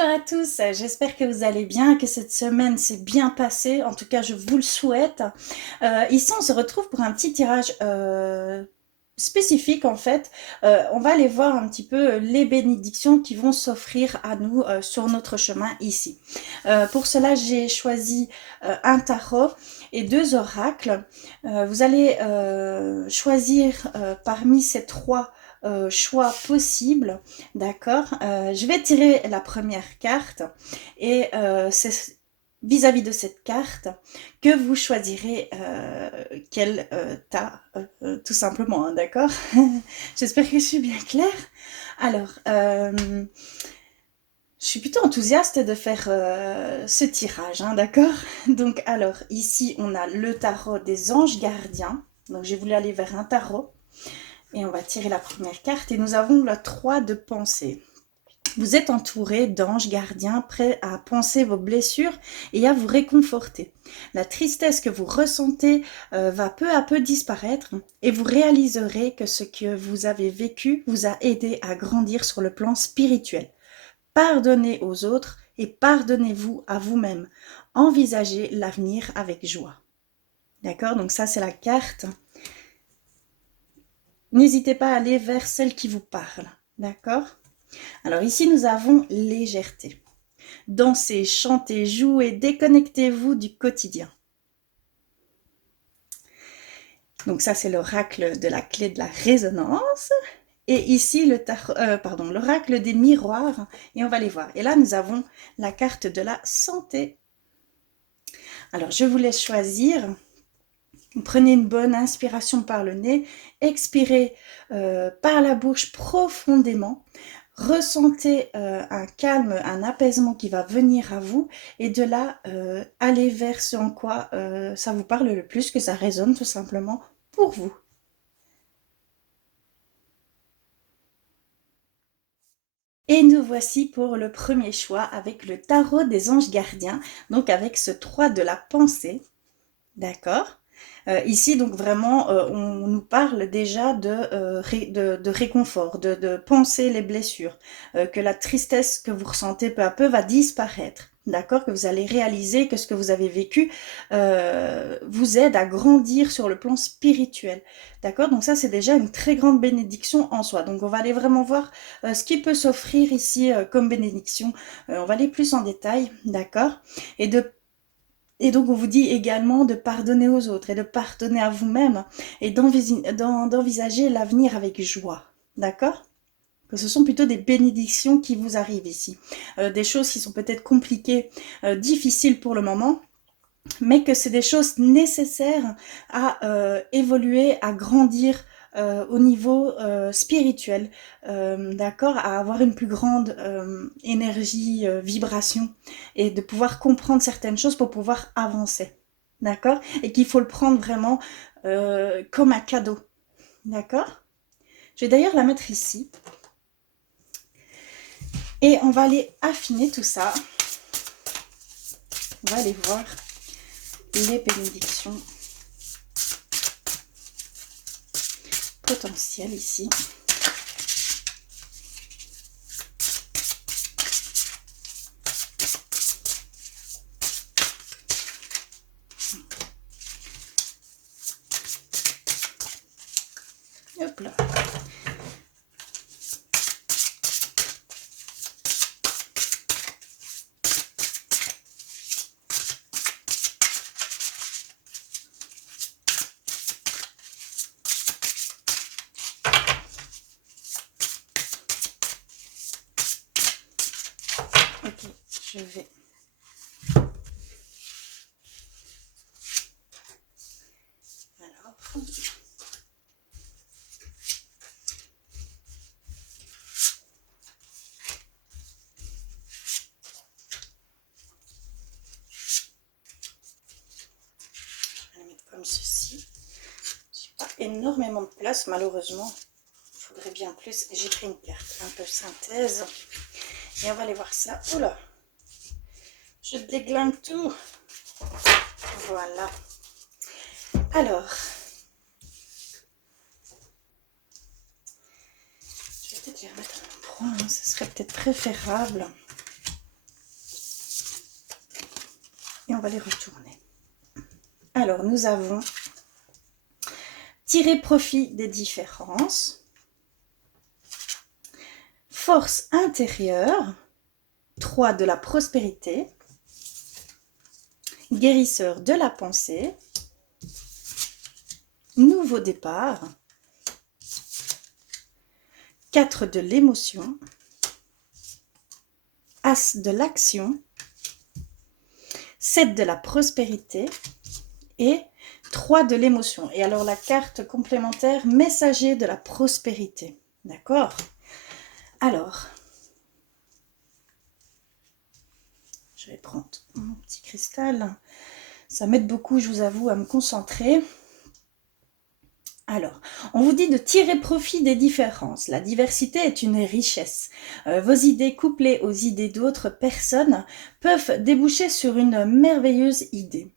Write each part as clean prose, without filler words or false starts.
Bonjour à tous, j'espère que vous allez bien, que cette semaine s'est bien passée. En tout cas, je vous le souhaite. Ici, on se retrouve pour un petit tirage spécifique en fait. On va aller voir un petit peu les bénédictions qui vont s'offrir à nous sur notre chemin ici. Pour cela, j'ai choisi un tarot et deux oracles. Vous allez choisir parmi ces trois choix possibles. D'accord. Je vais tirer la première carte et c'est vis-à-vis de cette carte que vous choisirez quel tas, tout simplement, hein, d'accord. J'espère que je suis bien claire. Alors, je suis plutôt enthousiaste de faire ce tirage, hein, d'accord. Donc, alors, ici, on a le tarot des anges gardiens. Donc, j'ai voulu aller vers un tarot. Et on va tirer la première carte et nous avons le 3 de pensée. Vous êtes entouré d'anges gardiens prêts à panser vos blessures et à vous réconforter. La tristesse que vous ressentez va peu à peu disparaître et vous réaliserez que ce que vous avez vécu vous a aidé à grandir sur le plan spirituel. Pardonnez aux autres et pardonnez-vous à vous-même. Envisagez l'avenir avec joie. D'accord? Donc ça, c'est la carte. N'hésitez pas à aller vers celle qui vous parle. D'accord? Alors ici, nous avons légèreté. Dansez, chantez, jouez, déconnectez-vous du quotidien. Donc ça, c'est l'oracle de la clé de la résonance. Et ici, l'oracle des miroirs. Et on va les voir. Et là, nous avons la carte de la santé. Alors, je vous laisse choisir. Prenez une bonne inspiration par le nez. Expirez par la bouche profondément. Ressentez un calme, un apaisement qui va venir à vous et de là, allez vers ce en quoi ça vous parle le plus, que ça résonne tout simplement pour vous. Et nous voici pour le premier choix avec le tarot des anges gardiens, donc avec ce 3 de la pensée, d'accord. Ici, donc vraiment, on nous parle déjà de réconfort, de penser les blessures, que la tristesse que vous ressentez peu à peu va disparaître. D'accord, que vous allez réaliser que ce que vous avez vécu vous aide à grandir sur le plan spirituel. D'accord, donc ça c'est déjà une très grande bénédiction en soi. Donc on va aller vraiment voir ce qui peut s'offrir ici comme bénédiction. On va aller plus en détail, d'accord, et donc, on vous dit également de pardonner aux autres et de pardonner à vous-même et d'envisager l'avenir avec joie. D'accord? Que ce sont plutôt des bénédictions qui vous arrivent ici. Des choses qui sont peut-être compliquées, difficiles pour le moment, mais que c'est des choses nécessaires à évoluer, à grandir au niveau spirituel, d'accord, à avoir une plus grande énergie, vibration, et de pouvoir comprendre certaines choses pour pouvoir avancer, d'accord, et qu'il faut le prendre vraiment comme un cadeau, d'accord. Je vais d'ailleurs la mettre ici, et on va aller affiner tout ça, on va aller voir les bénédictions potentielles ici. Hop là. Ok, je vais alors mettre comme ceci. J'ai pas énormément de place malheureusement. Il faudrait bien plus. J'ai pris une carte un peu synthèse. Et on va aller voir ça. Oula, je déglingue tout. Voilà. Alors, je vais peut-être les remettre en endroit. Hein. Ce serait peut-être préférable. et on va les retourner. Alors, nous avons tiré profit des différences, force intérieure, 3 de la prospérité, guérisseur de la pensée, nouveau départ, 4 de l'émotion, as de l'action, 7 de la prospérité et 3 de l'émotion. Et alors la carte complémentaire, messager de la prospérité. D'accord? Alors, je vais prendre mon petit cristal. Ça m'aide beaucoup, je vous avoue, à me concentrer. Alors, on vous dit de tirer profit des différences. La diversité est une richesse. Vos idées couplées aux idées d'autres personnes peuvent déboucher sur une merveilleuse idée.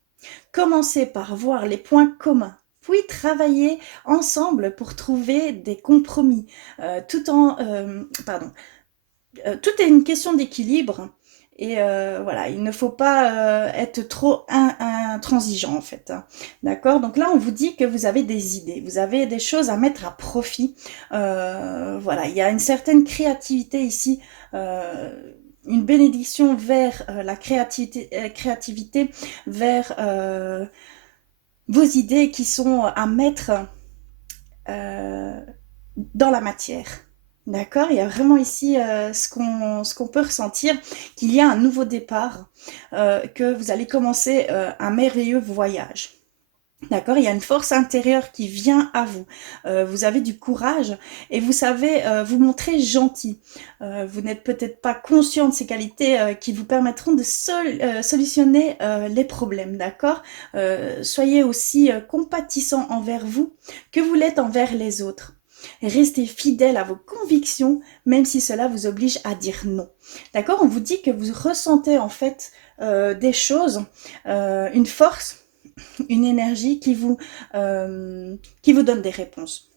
Commencez par voir les points communs, puis travailler ensemble pour trouver des compromis. Tout est une question d'équilibre. Et voilà, il ne faut pas être trop intransigeant en fait. Hein. D'accord? Donc là, on vous dit que vous avez des idées, vous avez des choses à mettre à profit. Voilà, il y a une certaine créativité ici. Une bénédiction vers la créativité vers vos idées qui sont à mettre dans la matière. D'accord? Il y a vraiment ici ce qu'on peut ressentir, qu'il y a un nouveau départ, que vous allez commencer un merveilleux voyage. D'accord? Il y a une force intérieure qui vient à vous. Vous avez du courage et vous savez vous montrer gentil. Vous n'êtes peut-être pas conscient de ces qualités qui vous permettront de solutionner les problèmes. D'accord? Soyez aussi compatissant envers vous que vous l'êtes envers les autres. Restez fidèle à vos convictions, même si cela vous oblige à dire non. D'accord? On vous dit que vous ressentez en fait des choses, une force, une énergie qui vous donne des réponses,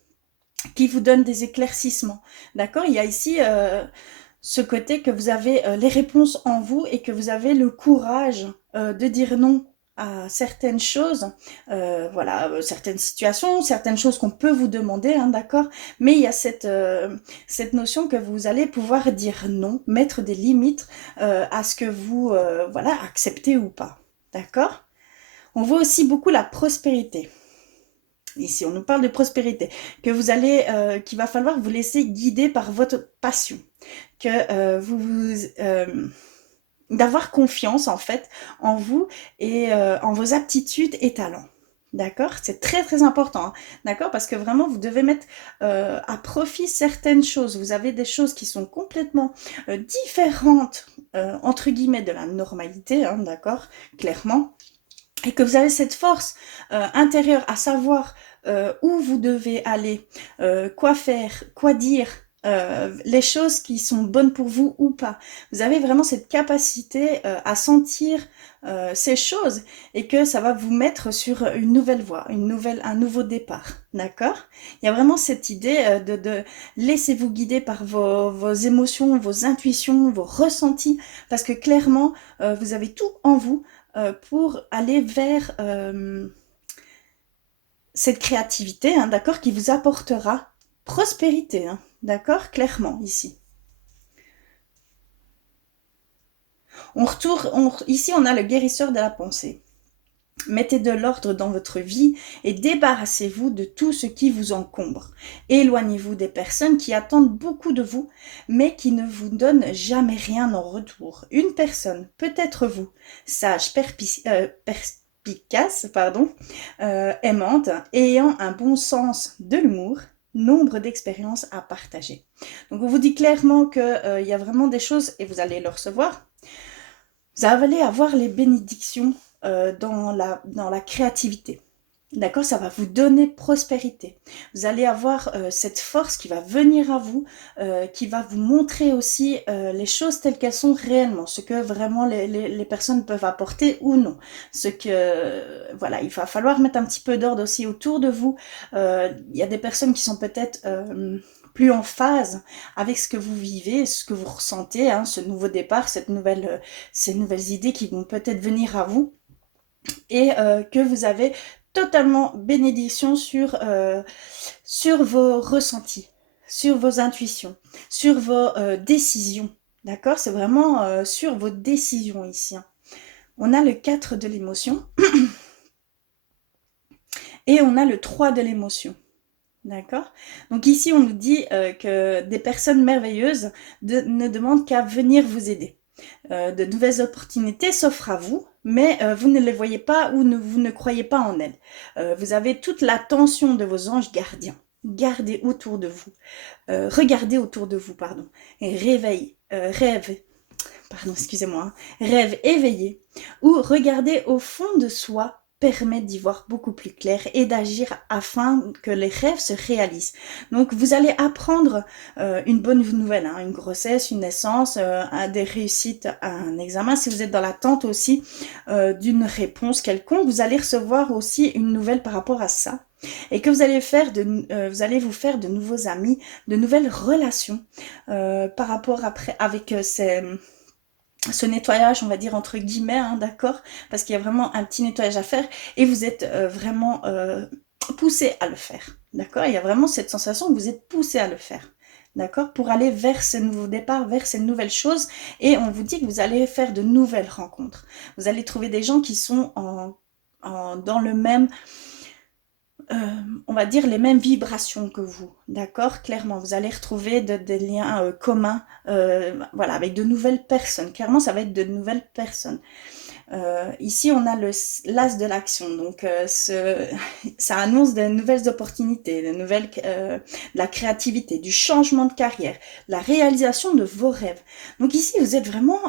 qui vous donne des éclaircissements. D'accord? Il y a ici ce côté que vous avez les réponses en vous et que vous avez le courage de dire non à certaines choses, voilà, certaines situations, certaines choses qu'on peut vous demander, hein, d'accord? Mais il y a cette notion que vous allez pouvoir dire non, mettre des limites à ce que vous, voilà, acceptez ou pas, d'accord? On voit aussi beaucoup la prospérité. Ici, on nous parle de prospérité, que vous allez, qu'il va falloir vous laisser guider par votre passion, que d'avoir confiance en fait en vous et en vos aptitudes et talents. D'accord? C'est très très important, hein. D'accord? Parce que vraiment, vous devez mettre à profit certaines choses. Vous avez des choses qui sont complètement différentes, entre guillemets, de la normalité, hein, d'accord? Clairement. Et que vous avez cette force intérieure à savoir où vous devez aller, quoi faire, quoi dire, les choses qui sont bonnes pour vous ou pas. Vous avez vraiment cette capacité à sentir ces choses et que ça va vous mettre sur une nouvelle voie, un nouveau départ. D'accord? Il y a vraiment cette idée de laissez-vous guider par vos émotions, vos intuitions, vos ressentis, parce que clairement, vous avez tout en vous pour aller vers cette créativité, hein, d'accord, qui vous apportera prospérité, hein, d'accord, clairement, ici. Ici, on a le guérisseur de la pensée. Mettez de l'ordre dans votre vie et débarrassez-vous de tout ce qui vous encombre. Éloignez-vous des personnes qui attendent beaucoup de vous, mais qui ne vous donnent jamais rien en retour. Une personne, peut-être vous, sage, perspicace, aimante, ayant un bon sens de l'humour, nombre d'expériences à partager. Donc on vous dit clairement qu'il y a vraiment des choses, et vous allez le recevoir, vous allez avoir les bénédictions dans la créativité. D'accord? Ça va vous donner prospérité. Vous allez avoir cette force qui va venir à vous, qui va vous montrer aussi les choses telles qu'elles sont réellement, ce que vraiment les personnes peuvent apporter ou non. Voilà, il va falloir mettre un petit peu d'ordre aussi autour de vous. Il y a des personnes qui sont peut-être plus en phase avec ce que vous vivez, ce que vous ressentez, hein, ce nouveau départ, ces nouvelles idées qui vont peut-être venir à vous. et que vous avez totalement bénédiction sur vos ressentis, sur vos intuitions, sur vos décisions. D'accord? C'est vraiment sur vos décisions ici, hein. On a le 4 de l'émotion et on a le 3 de l'émotion. D'accord? Donc ici, on nous dit que des personnes merveilleuses ne demandent qu'à venir vous aider. De nouvelles opportunités s'offrent à vous, mais vous ne les voyez pas ou vous ne croyez pas en elles. Vous avez toute l'attention de vos anges gardiens. Gardez autour de vous. Regardez autour de vous, pardon. Et rêve, pardon, excusez-moi, hein, rêve éveillé, ou regardez au fond de soi permet d'y voir beaucoup plus clair et d'agir afin que les rêves se réalisent. Donc vous allez apprendre une bonne nouvelle, hein, une grossesse, une naissance, des réussites à un examen. Si vous êtes dans l'attente aussi d'une réponse quelconque, vous allez recevoir aussi une nouvelle par rapport à ça. Et que vous allez vous allez vous faire de nouveaux amis, de nouvelles relations par rapport avec ce nettoyage, on va dire entre guillemets, hein, d'accord, parce qu'il y a vraiment un petit nettoyage à faire et vous êtes vraiment poussé à le faire, d'accord. Il y a vraiment cette sensation que vous êtes poussé à le faire, d'accord, pour aller vers ce nouveau départ, vers ces nouvelles choses. Et on vous dit que vous allez faire de nouvelles rencontres. Vous allez trouver des gens qui sont dans le même on va dire les mêmes vibrations que vous, d'accord? Clairement, vous allez retrouver des liens communs, voilà, avec de nouvelles personnes. Clairement, ça va être de nouvelles personnes. Ici, on a l'as de l'action, donc ça annonce de nouvelles opportunités, de la créativité, du changement de carrière, la réalisation de vos rêves. Donc ici, vous êtes vraiment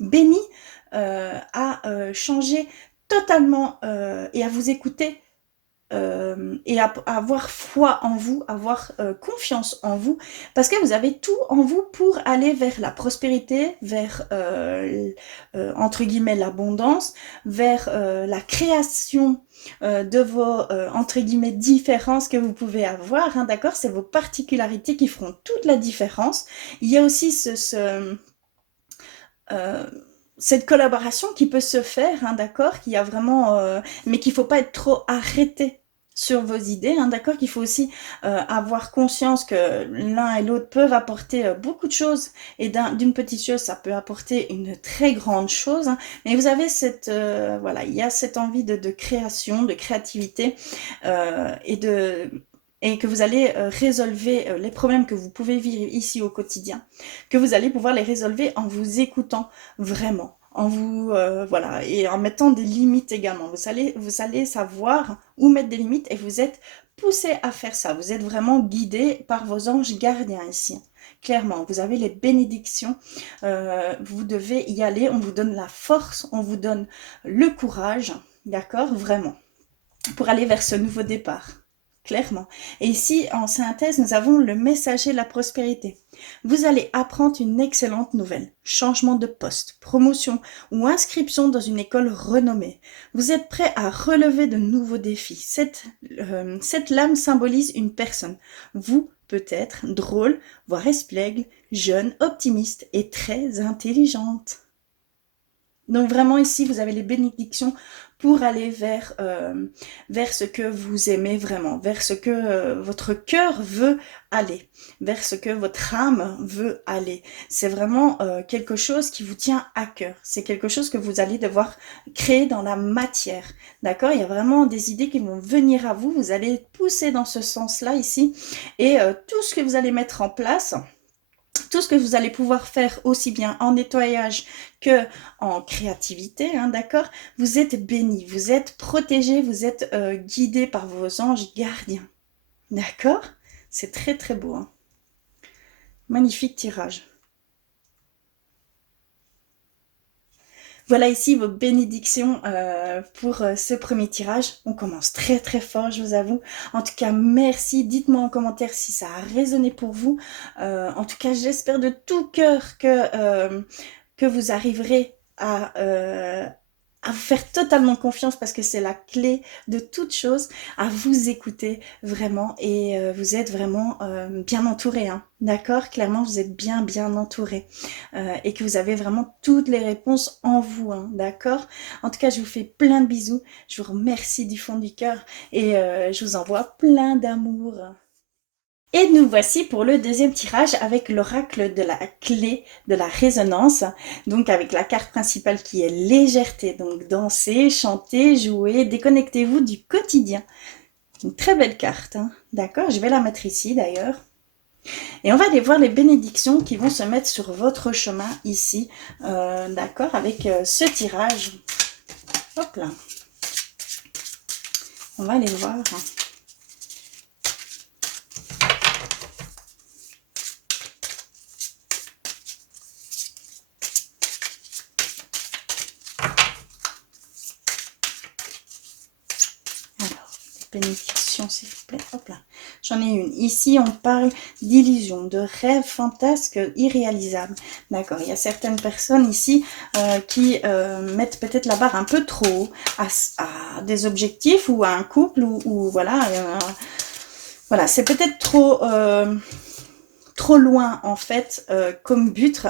béni à changer totalement et à vous écouter et à avoir foi en vous, avoir confiance en vous, parce que vous avez tout en vous pour aller vers la prospérité, vers entre guillemets l'abondance, vers la création de vos entre guillemets différences que vous pouvez avoir, hein, d'accord, c'est vos particularités qui feront toute la différence. Il y a aussi euh, cette collaboration qui peut se faire, hein, d'accord, qui a vraiment, mais qu'il ne faut pas être trop arrêté sur vos idées, hein, d'accord, qu'il faut aussi avoir conscience que l'un et l'autre peuvent apporter beaucoup de choses, et d'une petite chose, ça peut apporter une très grande chose, hein, mais vous avez voilà, il y a cette envie de création, de créativité, et que vous allez résolver les problèmes que vous pouvez vivre ici au quotidien, que vous allez pouvoir les résolver en vous écoutant vraiment, en vous voilà, et en mettant des limites également. Vous allez savoir où mettre des limites et vous êtes poussé à faire ça. Vous êtes vraiment guidé par vos anges gardiens ici. Clairement, vous avez les bénédictions, vous devez y aller, on vous donne la force, on vous donne le courage, d'accord, vraiment, pour aller vers ce nouveau départ. Clairement. Et ici, en synthèse, nous avons le messager de la prospérité. Vous allez apprendre une excellente nouvelle. Changement de poste, promotion ou inscription dans une école renommée. Vous êtes prêt à relever de nouveaux défis. Cette lame symbolise une personne. Vous, peut-être, drôle, voire espiègle, jeune, optimiste et très intelligente. Donc vraiment ici, vous avez les bénédictions pour aller vers ce que vous aimez vraiment, vers ce que votre cœur veut aller, vers ce que votre âme veut aller. C'est vraiment quelque chose qui vous tient à cœur. C'est quelque chose que vous allez devoir créer dans la matière. D'accord? Il y a vraiment des idées qui vont venir à vous. Vous allez être poussé dans ce sens-là ici. Et tout ce que vous allez mettre en place, tout ce que vous allez pouvoir faire aussi bien en nettoyage que en créativité, hein, d'accord, vous êtes béni, vous êtes protégé, vous êtes guidé par vos anges gardiens, d'accord. C'est très très beau, hein. Magnifique tirage. Voilà ici vos bénédictions pour ce premier tirage. On commence très très fort, je vous avoue. En tout cas, merci. Dites-moi en commentaire si ça a résonné pour vous. En tout cas, j'espère de tout cœur que vous arriverez à vous faire totalement confiance parce que c'est la clé de toute chose, à vous écouter vraiment et vous êtes vraiment bien entouré, hein, d'accord? Clairement, vous êtes bien entouré et que vous avez vraiment toutes les réponses en vous, hein, d'accord? En tout cas, je vous fais plein de bisous, je vous remercie du fond du cœur et je vous envoie plein d'amour. Et nous voici pour le deuxième tirage avec l'oracle de la clé de la résonance, donc avec la carte principale qui est légèreté, donc danser, chanter, jouer, déconnectez-vous du quotidien. Une très belle carte, hein. D'accord, je vais la mettre ici d'ailleurs. Et on va aller voir les bénédictions qui vont se mettre sur votre chemin ici, d'accord, avec ce tirage. Hop là, on va aller voir. Bénédiction, s'il vous plaît. Hop là. J'en ai une. Ici, on parle d'illusions, de rêves fantasques irréalisables. D'accord. Il y a certaines personnes ici qui mettent peut-être la barre un peu trop haut à des objectifs ou à un couple ou voilà. Voilà, c'est peut-être trop loin en fait comme but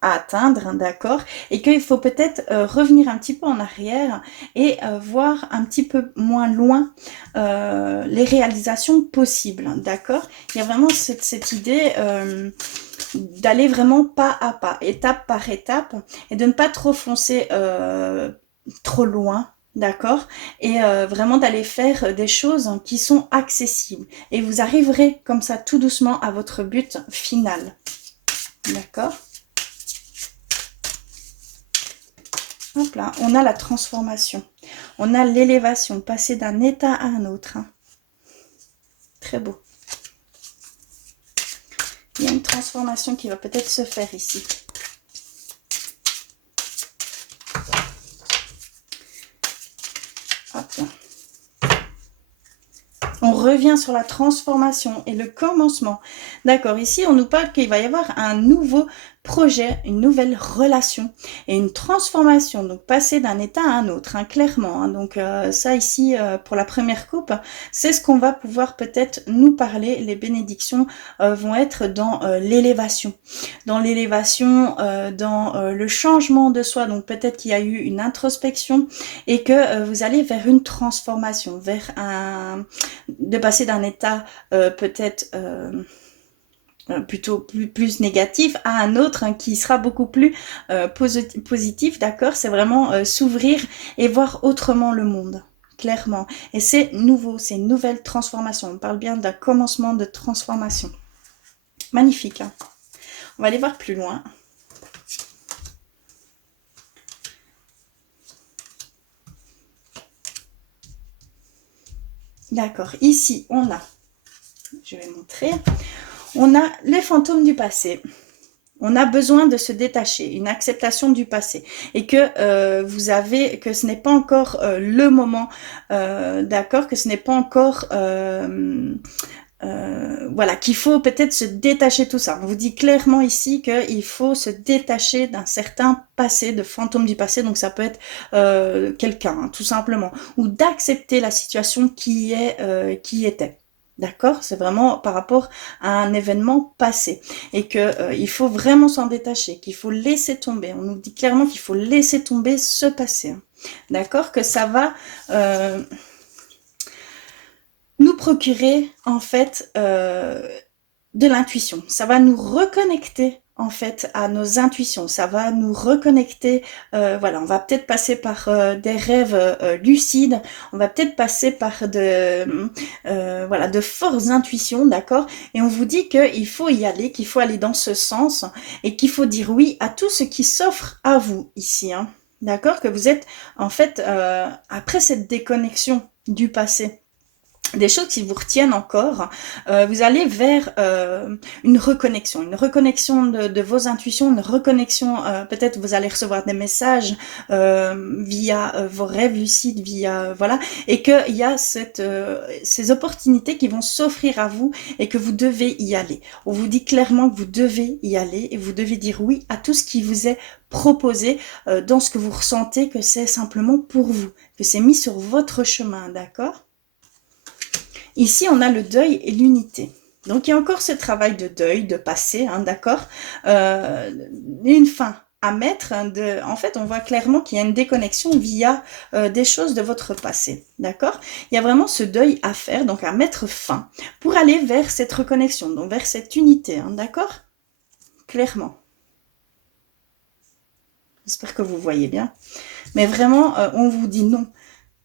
à atteindre, d'accord, et qu'il faut peut-être revenir un petit peu en arrière et voir un petit peu moins loin les réalisations possibles, d'accord. Il y a vraiment cette idée d'aller vraiment pas à pas, étape par étape, et de ne pas trop foncer trop loin. D'accord. Et vraiment d'aller faire des choses qui sont accessibles. Et vous arriverez comme ça tout doucement à votre but final. D'accord. Hop là, on a la transformation. On a l'élévation, passer d'un état à un autre. Hein. Très beau. Il y a une transformation qui va peut-être se faire ici. Hop là. On revient sur la transformation et le commencement. D'accord, ici on nous parle qu'il va y avoir un nouveau projet, une nouvelle relation et une transformation, donc passer d'un état à un autre, hein, clairement. Hein. Donc ça ici, pour la première coupe, c'est ce qu'on va pouvoir peut-être nous parler. Les bénédictions vont être dans l'élévation. Dans l'élévation, dans le changement de soi. Donc peut-être qu'il y a eu une introspection et que vous allez vers une transformation, vers de passer d'un état peut-être plutôt plus négatif à un autre hein, qui sera beaucoup plus positif, d'accord. C'est vraiment s'ouvrir et voir autrement le monde, clairement. Et c'est nouveau, c'est une nouvelle transformation. On parle bien d'un commencement de transformation. Magnifique. Hein. On va aller voir plus loin. D'accord, ici on a, je vais montrer, on a les fantômes du passé. On a besoin de se détacher, une acceptation du passé et que vous avez, que ce n'est pas encore le moment, d'accord, que ce n'est pas encore voilà, qu'il faut peut-être se détacher de tout ça. On vous dit clairement ici qu'il faut se détacher d'un certain passé, de fantôme du passé, donc ça peut être quelqu'un, hein, tout simplement, ou d'accepter la situation qui était. D'accord? C'est vraiment par rapport à un événement passé et que il faut vraiment s'en détacher, qu'il faut laisser tomber. On nous dit clairement qu'il faut laisser tomber ce passé. Hein. D'accord? Que ça va nous procurer en fait de l'intuition. Ça va nous reconnecter en fait à nos intuitions. Ça va nous reconnecter. Voilà, on va peut-être passer par des rêves lucides. On va peut-être passer par voilà, de fortes intuitions, d'accord. Et on vous dit qu'il faut y aller, qu'il faut aller dans ce sens et qu'il faut dire oui à tout ce qui s'offre à vous ici. Hein. D'accord, que vous êtes en fait après cette déconnexion du passé. des choses qui vous retiennent encore, vous allez vers une reconnexion de vos intuitions, une reconnexion, peut-être vous allez recevoir des messages via vos rêves lucides, via voilà, et qu'il y a ces opportunités qui vont s'offrir à vous et que vous devez y aller. On vous dit clairement que vous devez y aller et vous devez dire oui à tout ce qui vous est proposé dans ce que vous ressentez, que c'est simplement pour vous, que c'est mis sur votre chemin, d'accord ? Ici, on a le deuil et l'unité. Donc, il y a encore ce travail de deuil, de passé, hein, d'accord, une fin à mettre. En fait, on voit clairement qu'il y a une déconnexion via des choses de votre passé, d'accord. Il y a vraiment ce deuil à faire, donc à mettre fin, pour aller vers cette reconnexion, donc vers cette unité, hein, d'accord, clairement. J'espère que vous voyez bien. Mais vraiment, on vous dit non.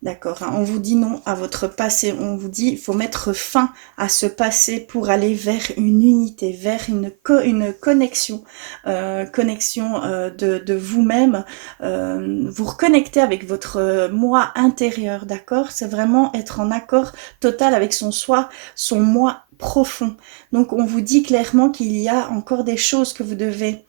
D'accord, hein, on vous dit non à votre passé, on vous dit il faut mettre fin à ce passé pour aller vers une unité, vers une connexion, de vous-même, vous reconnecter avec votre moi intérieur, d'accord. C'est vraiment être en accord total avec son soi, son moi profond. Donc on vous dit clairement qu'il y a encore des choses que vous devez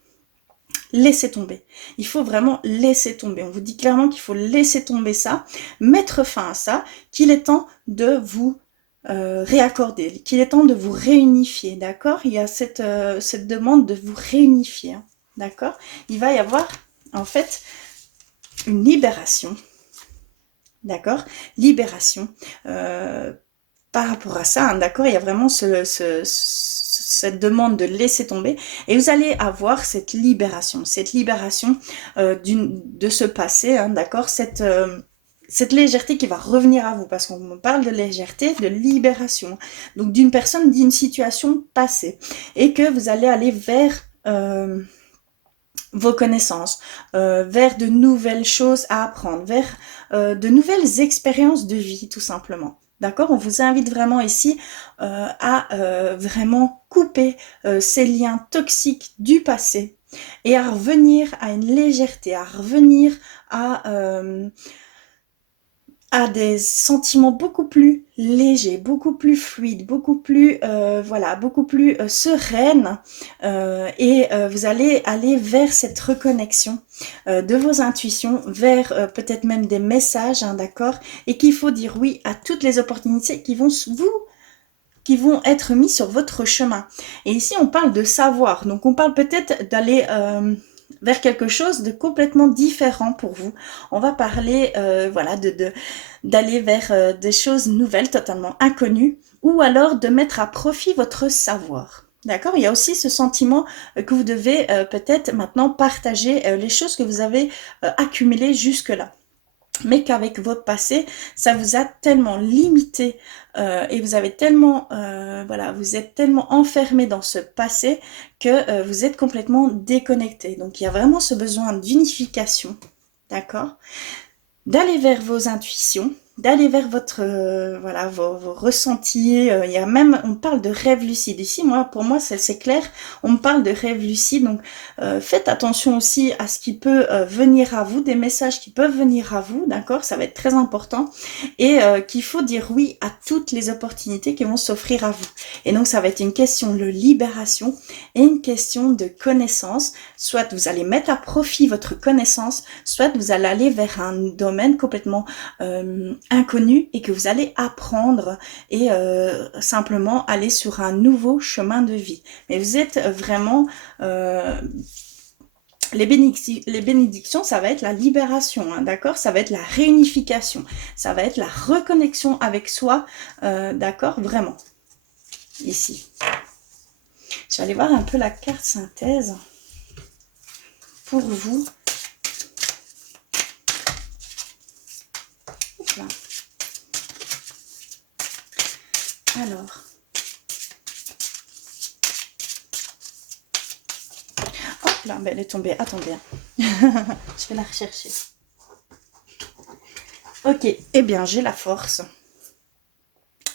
laisser tomber. Il faut vraiment laisser tomber. On vous dit clairement qu'il faut laisser tomber ça, mettre fin à ça, qu'il est temps de vous réaccorder, qu'il est temps de vous réunifier, d'accord. Il y a cette demande de vous réunifier, hein, d'accord. Il va y avoir en fait une libération, d'accord, libération par rapport à ça, hein, d'accord. Il y a vraiment cette demande de laisser tomber et vous allez avoir cette libération de ce passé, hein, d'accord, cette légèreté qui va revenir à vous, parce qu'on parle de légèreté, de libération, donc d'une personne, d'une situation passée, et que vous allez aller vers vos connaissances, vers de nouvelles choses à apprendre, vers de nouvelles expériences de vie, tout simplement. D'accord, on vous invite vraiment ici à vraiment couper ces liens toxiques du passé et à revenir à une légèreté, à revenir à des sentiments beaucoup plus légers, beaucoup plus fluides, beaucoup plus voilà, beaucoup plus sereines, et vous allez aller vers cette reconnexion de vos intuitions, vers peut-être même des messages, hein, d'accord, et qu'il faut dire oui à toutes les opportunités qui vont être mis sur votre chemin. Et ici, on parle de savoir. Donc, on parle peut-être d'aller vers quelque chose de complètement différent pour vous. On va parler, voilà, d'aller vers des choses nouvelles, totalement inconnues, ou alors de mettre à profit votre savoir. D'accord. Il y a aussi ce sentiment que vous devez peut-être maintenant partager les choses que vous avez accumulées jusque-là, mais qu'avec votre passé, ça vous a tellement limité et vous avez tellement, voilà, vous êtes tellement enfermé dans ce passé que vous êtes complètement déconnecté. Donc il y a vraiment ce besoin d'unification, d'accord, d'aller vers vos intuitions, d'aller vers votre voilà, vos ressentis. Il y a même, on parle de rêve lucide ici. Moi, pour moi, c'est clair, on me parle de rêve lucide. Donc faites attention aussi à ce qui peut venir à vous, des messages qui peuvent venir à vous, d'accord, ça va être très important, et qu'il faut dire oui à toutes les opportunités qui vont s'offrir à vous. Et donc ça va être une question de libération et une question de connaissance. Soit vous allez mettre à profit votre connaissance, soit vous allez aller vers un domaine complètement inconnu et que vous allez apprendre et simplement aller sur un nouveau chemin de vie. Mais vous êtes vraiment les bénédictions, ça va être la libération, hein, d'accord, ça va être la réunification, ça va être la reconnexion avec soi, d'accord, vraiment, ici. Je vais aller voir un peu la carte synthèse pour vous. Là. Alors, hop là, ben elle est tombée, attendez, je vais la rechercher. Ok, eh bien j'ai la force.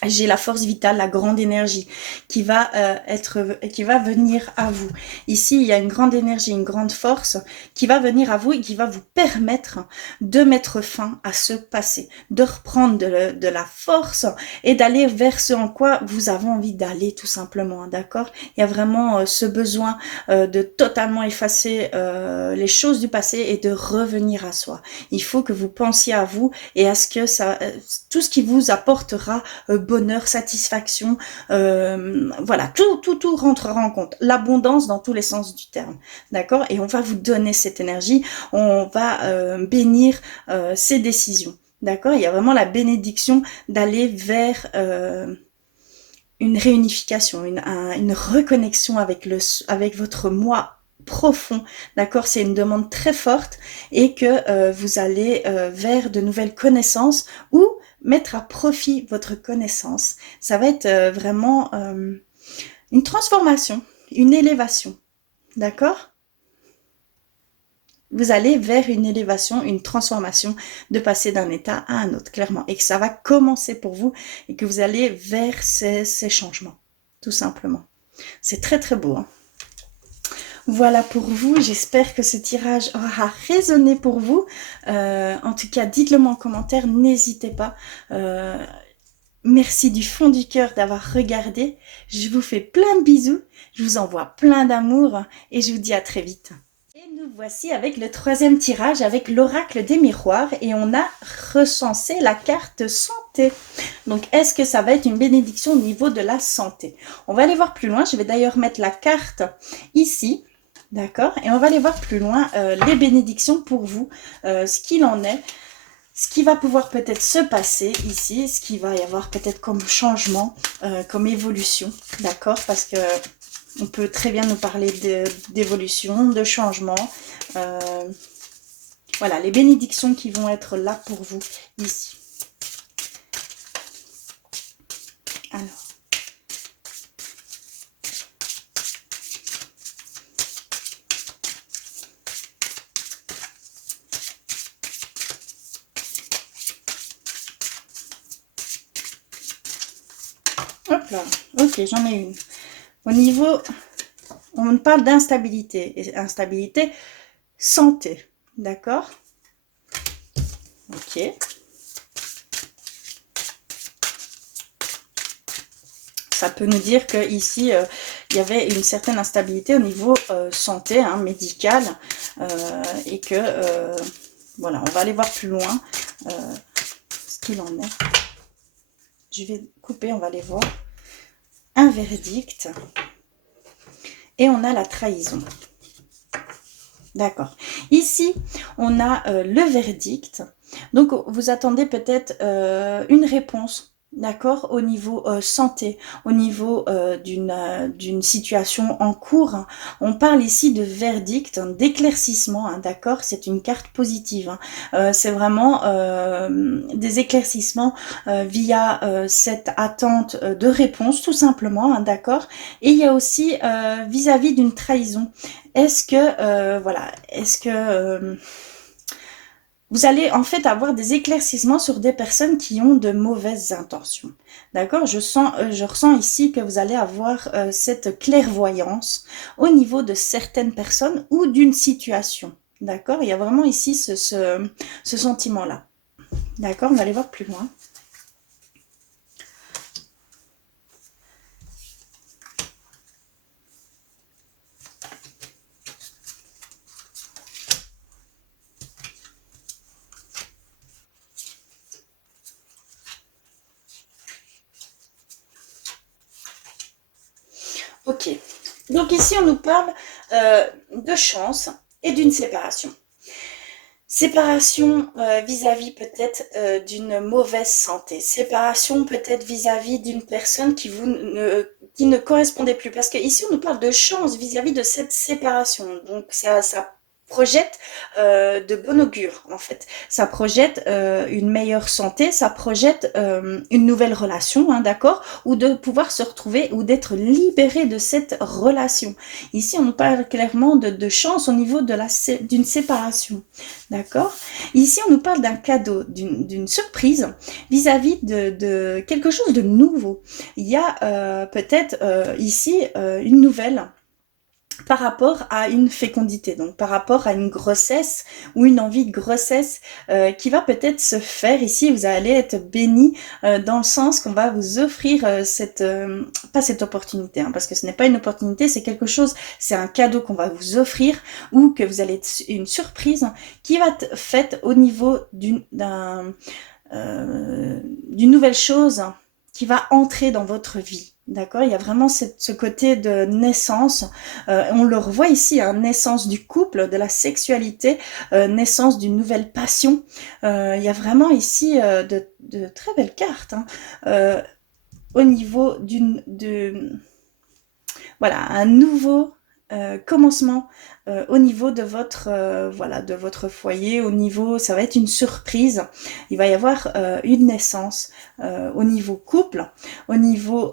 j'ai la force vitale, la grande énergie qui va qui va venir à vous. Ici, il y a une grande énergie, une grande force qui va venir à vous et qui va vous permettre de mettre fin à ce passé, de reprendre de la force et d'aller vers ce en quoi vous avez envie d'aller tout simplement, d'accord? Il y a vraiment ce besoin de totalement effacer les choses du passé et de revenir à soi. Il faut que vous pensiez à vous et à ce que ça, tout ce qui vous apportera bonheur, satisfaction, voilà, tout rentrera en compte. L'abondance dans tous les sens du terme, d'accord? Et on va vous donner cette énergie, on va bénir ces décisions, d'accord? Il y a vraiment la bénédiction d'aller vers une réunification, une reconnexion avec votre moi profond, d'accord? C'est une demande très forte et que vous allez vers de nouvelles connaissances ou mettre à profit votre connaissance. Ça va être vraiment une transformation, une élévation, d'accord? Vous allez vers une élévation, une transformation, de passer d'un état à un autre, clairement. Et que ça va commencer pour vous et que vous allez vers ces changements, tout simplement. C'est très très beau, hein. Voilà pour vous, j'espère que ce tirage aura résonné pour vous. En tout cas, dites-le moi en commentaire, n'hésitez pas. Merci du fond du cœur d'avoir regardé. Je vous fais plein de bisous, je vous envoie plein d'amour et je vous dis à très vite. Et nous voici avec le troisième tirage avec l'oracle des miroirs et on a recensé la carte santé. Donc est-ce que ça va être une bénédiction au niveau de la santé? On va aller voir plus loin, je vais d'ailleurs mettre la carte ici. D'accord? Et on va aller voir plus loin les bénédictions pour vous, ce qu'il en est, ce qui va pouvoir peut-être se passer ici, ce qui va y avoir peut-être comme changement, comme évolution, d'accord? Parce que on peut très bien nous parler d'évolution, de changement. Voilà, les bénédictions qui vont être là pour vous ici. Alors. Hop là, ok, j'en ai une. Au niveau, on parle d'instabilité, et instabilité, santé, d'accord? Ok. Ça peut nous dire que ici il y avait une certaine instabilité au niveau santé, hein, médicale, et que, voilà, on va aller voir plus loin ce qu'il en est. Je vais couper, on va aller voir. Un verdict. Et on a la trahison. D'accord. Ici, on a le verdict. Donc, vous attendez peut-être une réponse, d'accord, au niveau santé, au niveau d'une situation en cours. On parle ici de verdict, d'éclaircissement, hein, d'accord, c'est une carte positive. Hein. C'est vraiment des éclaircissements via cette attente de réponse, tout simplement, hein, d'accord. Et il y a aussi vis-à-vis d'une trahison. Est-ce que, voilà, est-ce que vous allez en fait avoir des éclaircissements sur des personnes qui ont de mauvaises intentions. D'accord? Je ressens ici que vous allez avoir cette clairvoyance au niveau de certaines personnes ou d'une situation. D'accord? Il y a vraiment ici ce sentiment-là. D'accord? On va aller voir plus loin. Ok. Donc ici, on nous parle de chance et d'une séparation. Séparation vis-à-vis peut-être d'une mauvaise santé. Séparation peut-être vis-à-vis d'une personne qui ne correspondait plus. Parce que ici, on nous parle de chance vis-à-vis de cette séparation. Donc, ça projette de bon augure en fait. Ça projette une meilleure santé, ça projette une nouvelle relation, hein, d'accord, ou de pouvoir se retrouver ou d'être libéré de cette relation. Ici, on nous parle clairement de chance au niveau de d'une séparation, d'accord. Ici, on nous parle d'un cadeau, d'une surprise vis-à-vis de quelque chose de nouveau. Il y a peut-être ici une nouvelle par rapport à une fécondité, donc par rapport à une grossesse ou une envie de grossesse qui va peut-être se faire ici. Vous allez être béni dans le sens qu'on va vous offrir pas cette opportunité, hein, parce que ce n'est pas une opportunité, c'est quelque chose, c'est un cadeau qu'on va vous offrir ou que vous allez être une surprise qui va être faite au niveau d'une nouvelle chose qui va entrer dans votre vie. D'accord, il y a vraiment ce côté de naissance. On le revoit ici, hein, naissance du couple, de la sexualité, naissance d'une nouvelle passion. Il y a vraiment ici de très belles cartes, hein, au niveau voilà, un nouveau commencement au niveau de votre voilà, de votre foyer, au niveau, ça va être une surprise. Il va y avoir une naissance au niveau couple, au niveau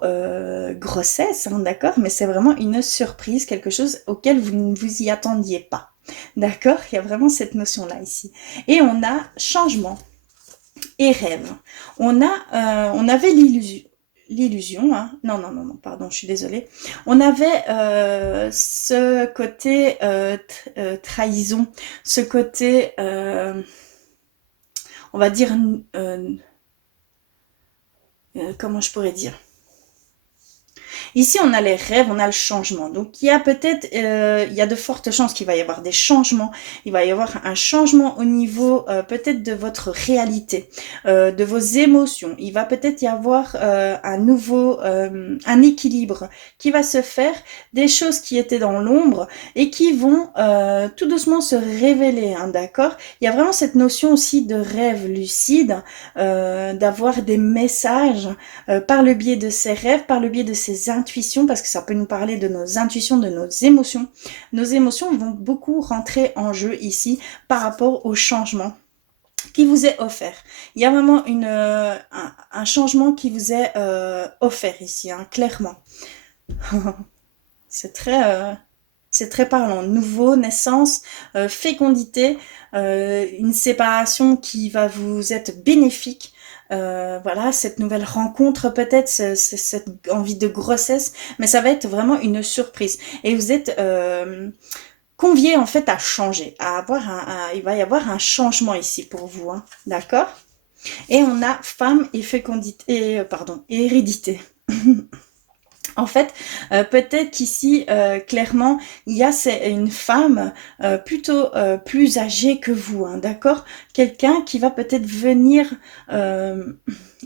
grossesse, hein, d'accord, mais c'est vraiment une surprise, quelque chose auquel vous ne vous y attendiez pas. D'accord, il y a vraiment cette notion là ici. Et on a changement et rêve. On avait l'illusion, hein. Non, non, non, non, pardon, je suis désolée. On avait ce côté trahison, ce côté, on va dire, comment je pourrais dire? Ici, on a les rêves, on a le changement. Donc, il y a peut-être, il y a de fortes chances qu'il va y avoir des changements. Il va y avoir un changement au niveau peut-être de votre réalité, de vos émotions. Il va peut-être y avoir un nouveau, un équilibre qui va se faire, des choses qui étaient dans l'ombre et qui vont tout doucement se révéler, hein, d'accord? Il y a vraiment cette notion aussi de rêve lucide, d'avoir des messages par le biais de ses rêves, par le biais de ses intuitions, parce que ça peut nous parler de nos intuitions, de nos émotions. Nos émotions vont beaucoup rentrer en jeu ici par rapport au changement qui vous est offert. Il y a vraiment un changement qui vous est offert ici, hein, clairement. c'est très... c'est très parlant. Nouveau, naissance, fécondité, une séparation qui va vous être bénéfique. Voilà, cette nouvelle rencontre peut-être, cette envie de grossesse, mais ça va être vraiment une surprise. Et vous êtes conviés en fait à changer, à avoir il va y avoir un changement ici pour vous, hein, d'accord? Et on a femme et fécondité, pardon, et hérédité. En fait, peut-être qu'ici, clairement, il y a une femme plutôt plus âgée que vous, hein, d'accord? Quelqu'un qui va peut-être venir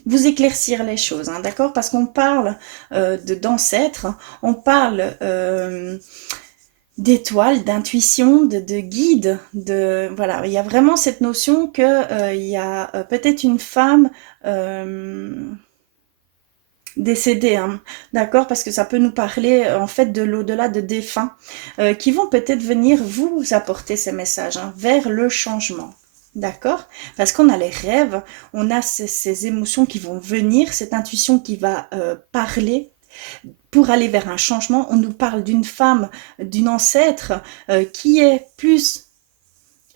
vous éclaircir les choses, hein, d'accord? Parce qu'on parle d'ancêtres, on parle d'étoiles, d'intuition, de guide, voilà. Il y a vraiment cette notion que il y a peut-être une femme décédés, hein, d'accord, parce que ça peut nous parler en fait de l'au-delà de défunts qui vont peut-être venir vous apporter ces messages, hein, vers le changement. D'accord? Parce qu'on a les rêves, on a ces émotions qui vont venir, cette intuition qui va parler pour aller vers un changement. On nous parle d'une femme, d'une ancêtre qui est plus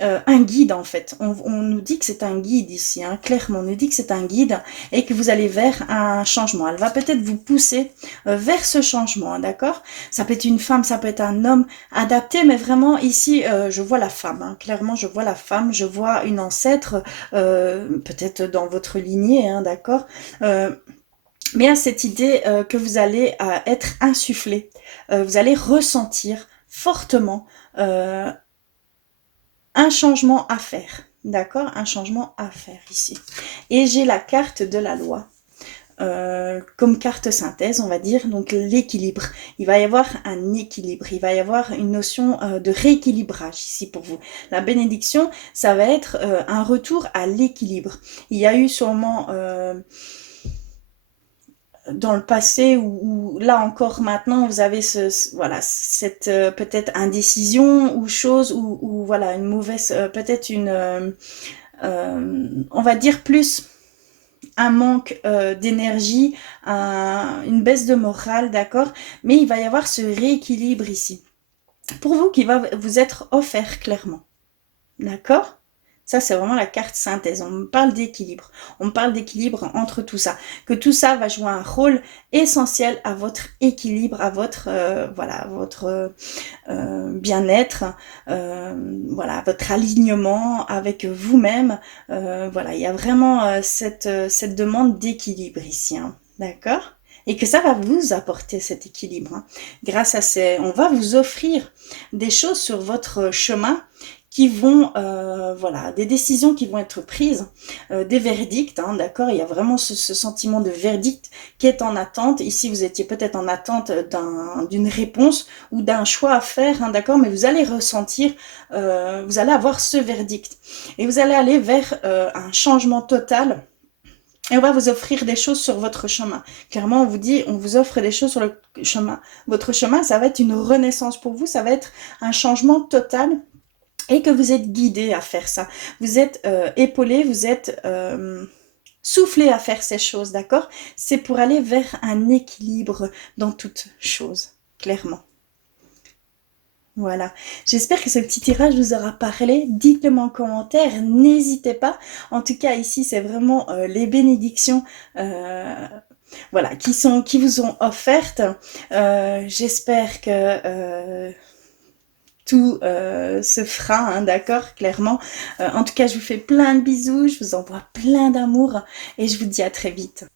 un guide en fait. On nous dit que c'est un guide ici, hein, clairement. On nous dit que c'est un guide et que vous allez vers un changement. Elle va peut-être vous pousser vers ce changement, hein, d'accord? Ça peut être une femme, ça peut être un homme adapté, mais vraiment ici, je vois la femme. Hein, clairement, je vois la femme, je vois une ancêtre, peut-être dans votre lignée, hein, d'accord? Mais à cette idée que vous allez être insufflé, vous allez ressentir fortement un changement à faire. D'accord? Un changement à faire ici. Et j'ai la carte de la loi. Comme carte synthèse, on va dire, donc l'équilibre. Il va y avoir un équilibre, il va y avoir une notion de rééquilibrage ici pour vous. La bénédiction, ça va être un retour à l'équilibre. Il y a eu sûrement dans le passé ou là encore maintenant vous avez voilà cette peut-être indécision ou chose ou voilà une mauvaise peut-être une on va dire plus un manque d'énergie, une baisse de morale, d'accord? Mais il va y avoir ce rééquilibre ici. Pour vous qui va vous être offert clairement. D'accord? Ça, c'est vraiment la carte synthèse. On parle d'équilibre. On parle d'équilibre entre tout ça. Que tout ça va jouer un rôle essentiel à votre équilibre, à votre, voilà, votre bien-être, voilà, votre alignement avec vous-même. Voilà, il y a vraiment cette demande d'équilibre ici. Hein. D'accord? Et que ça va vous apporter cet équilibre. Hein. Grâce à on va vous offrir des choses sur votre chemin qui vont, voilà, des décisions qui vont être prises, des verdicts, hein, d'accord? Il y a vraiment ce sentiment de verdict qui est en attente. Ici, vous étiez peut-être en attente d'une réponse ou d'un choix à faire, hein, d'accord? Mais vous allez ressentir, vous allez avoir ce verdict. Et vous allez aller vers un changement total. Et on va vous offrir des choses sur votre chemin. Clairement, on vous dit, on vous offre des choses sur le chemin. Votre chemin, ça va être une renaissance pour vous, ça va être un changement total et que vous êtes guidé à faire ça. Vous êtes épaulé, vous êtes soufflé à faire ces choses, d'accord? C'est pour aller vers un équilibre dans toute chose, clairement. Voilà, j'espère que ce petit tirage vous aura parlé. Dites-le moi en commentaire, n'hésitez pas. En tout cas, ici, c'est vraiment les bénédictions voilà, qui vous ont offertes. J'espère que tout se fera, hein, d'accord, clairement. En tout cas, je vous fais plein de bisous, je vous envoie plein d'amour et je vous dis à très vite.